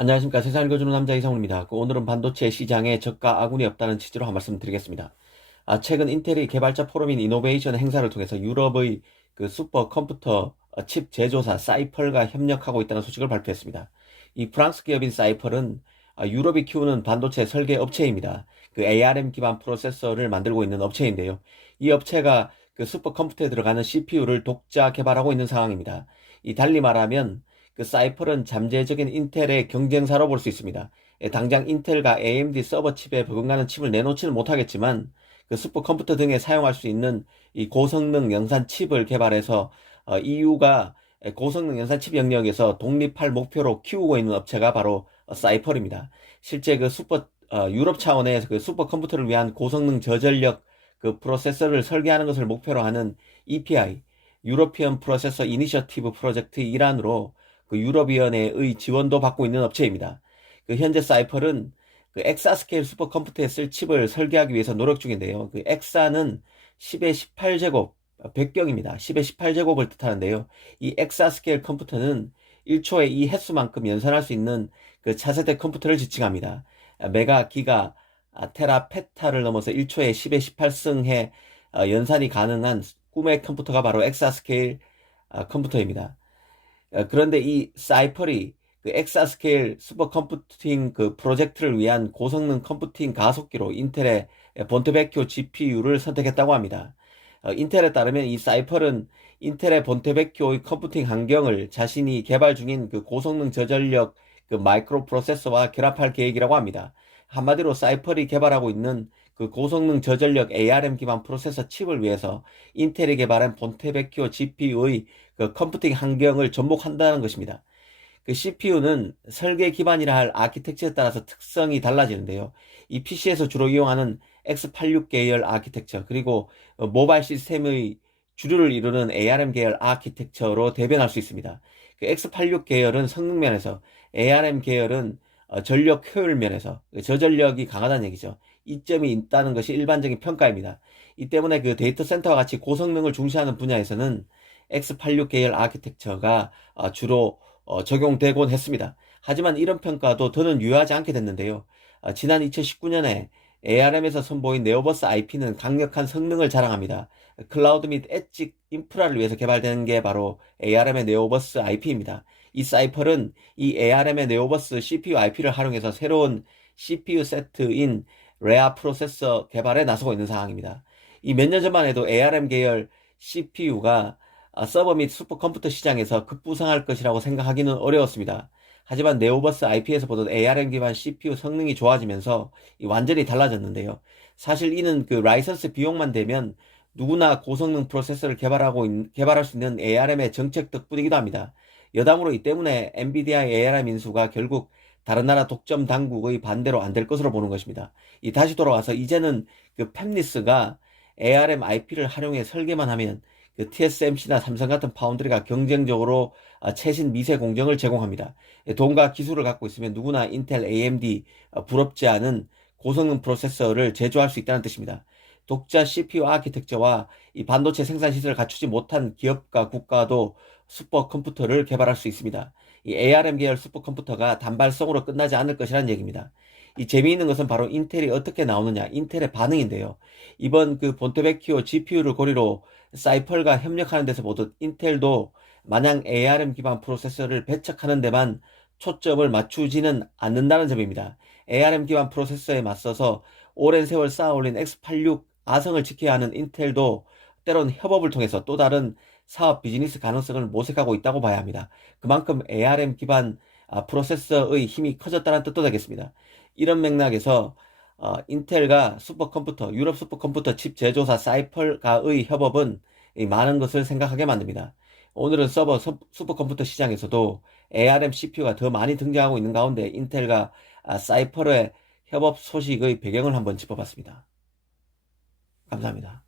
안녕하십니까. 세상을 읽어주는 남자 이상훈입니다. 오늘은 반도체 시장에 적과 아군이 없다는 취지로 한 말씀 드리겠습니다. 최근 인텔이 개발자 포럼인 이노베이션 행사를 통해서 유럽의 그 슈퍼컴퓨터 칩 제조사 사이펄과 협력하고 있다는 소식을 발표했습니다. 이 프랑스 기업인 사이펄은 유럽이 키우는 반도체 설계 업체입니다. 그 ARM 기반 프로세서를 만들고 있는 업체인데요. 이 업체가 그 슈퍼컴퓨터에 들어가는 CPU를 독자 개발하고 있는 상황입니다. 이 달리 말하면 그 사이펄은 잠재적인 인텔의 경쟁사로 볼 수 있습니다. 당장 인텔과 AMD 서버 칩에 버금가는 칩을 내놓지는 못하겠지만 그 슈퍼컴퓨터 등에 사용할 수 있는 이 고성능 연산 칩을 개발해서 EU가 고성능 연산 칩 영역에서 독립할 목표로 키우고 있는 업체가 바로 사이펄입니다. 실제 그 유럽 차원의 그 슈퍼컴퓨터를 위한 고성능 저전력 그 프로세서를 설계하는 것을 목표로 하는 EPI, 유로피언 프로세서 이니셔티브 프로젝트의 일환으로 그 유럽위원회의 지원도 받고 있는 업체입니다. 그 현재 사이펄은 그 엑사스케일 슈퍼컴퓨터에 쓸 칩을 설계하기 위해서 노력 중인데요. 그 엑사는 10의 18제곱 백경입니다. 10의 18제곱을 뜻하는데요. 이 엑사스케일 컴퓨터는 1초에 이 횟수만큼 연산할 수 있는 그 차세대 컴퓨터를 지칭합니다. 메가, 기가, 테라, 페타를 넘어서 1초에 10의 18승의 연산이 가능한 꿈의 컴퓨터가 바로 엑사스케일 컴퓨터입니다. 그런데 이 사이펄이 그 엑사스케일 슈퍼컴퓨팅 그 프로젝트를 위한 고성능 컴퓨팅 가속기로 인텔의 본테베키오 GPU를 선택했다고 합니다. 인텔에 따르면 이 사이펄은 인텔의 본테베키오의 컴퓨팅 환경을 자신이 개발 중인 그 고성능 저전력 그 마이크로 프로세서와 결합할 계획이라고 합니다. 한마디로 사이펄이 개발하고 있는 그 고성능 저전력 ARM 기반 프로세서 칩을 위해서 인텔이 개발한 본테베키오 GPU의 그 컴퓨팅 환경을 접목한다는 것입니다. 그 CPU는 설계 기반이라 할 아키텍처에 따라서 특성이 달라지는데요. 이 PC에서 주로 이용하는 X86 계열 아키텍처, 그리고 모바일 시스템의 주류를 이루는 ARM 계열 아키텍처로 대변할 수 있습니다. 그 X86 계열은 성능 면에서, ARM 계열은 전력 효율 면에서 저전력이 강하다는 얘기죠. 이점이 있다는 것이 일반적인 평가입니다. 이 때문에 그 데이터 센터와 같이 고성능을 중시하는 분야에서는 X86 계열 아키텍처가 주로 적용되곤 했습니다. 하지만 이런 평가도 더는 유효하지 않게 됐는데요. 지난 2019년에 ARM에서 선보인 네오버스 IP는 강력한 성능을 자랑합니다. 클라우드 및 엣지 인프라를 위해서 개발된 게 바로 ARM의 네오버스 IP입니다. 이 사이펄은 이 ARM의 네오버스 CPU IP를 활용해서 새로운 CPU 세트인 레아 프로세서 개발에 나서고 있는 상황입니다. 이 몇 년 전만 해도 ARM 계열 CPU가 서버 및 슈퍼컴퓨터 시장에서 급부상할 것이라고 생각하기는 어려웠습니다. 하지만 네오버스 IP에서 보던 ARM 기반 CPU 성능이 좋아지면서 완전히 달라졌는데요. 사실 이는 그 라이선스 비용만 되면 누구나 고성능 프로세서를 개발할 수 있는 ARM의 정책 덕분이기도 합니다. 여담으로 이 때문에 엔비디아의 ARM 인수가 결국 다른 나라 독점 당국의 반대로 안 될 것으로 보는 것입니다. 다시 돌아와서 이제는 그 팹리스가 ARM IP를 활용해 설계만 하면 그 TSMC나 삼성 같은 파운드리가 경쟁적으로 최신 미세 공정을 제공합니다. 돈과 기술을 갖고 있으면 누구나 인텔, AMD 부럽지 않은 고성능 프로세서를 제조할 수 있다는 뜻입니다. 독자 CPU 아키텍처와 이 반도체 생산 시설을 갖추지 못한 기업과 국가도 슈퍼컴퓨터를 개발할 수 있습니다. 이 ARM 계열 슈퍼컴퓨터가 단발성으로 끝나지 않을 것이라는 얘기입니다. 이 재미있는 것은 바로 인텔이 어떻게 나오느냐, 인텔의 반응인데요. 이번 그 본테베키오 GPU를 고리로 사이펄과 협력하는 데서 보듯 인텔도 마냥 ARM 기반 프로세서를 배척하는 데만 초점을 맞추지는 않는다는 점입니다. ARM 기반 프로세서에 맞서서 오랜 세월 쌓아올린 X86 아성을 지켜야 하는 인텔도 때론 협업을 통해서 또 다른 사업 비즈니스 가능성을 모색하고 있다고 봐야 합니다. 그만큼 ARM 기반 프로세서의 힘이 커졌다는 뜻도 되겠습니다. 이런 맥락에서 인텔과 유럽 슈퍼컴퓨터 칩 제조사 사이펄과의 협업은 많은 것을 생각하게 만듭니다. 오늘은 슈퍼컴퓨터 시장에서도 ARM CPU가 더 많이 등장하고 있는 가운데 인텔과 사이펄의 협업 소식의 배경을 한번 짚어봤습니다. 감사합니다.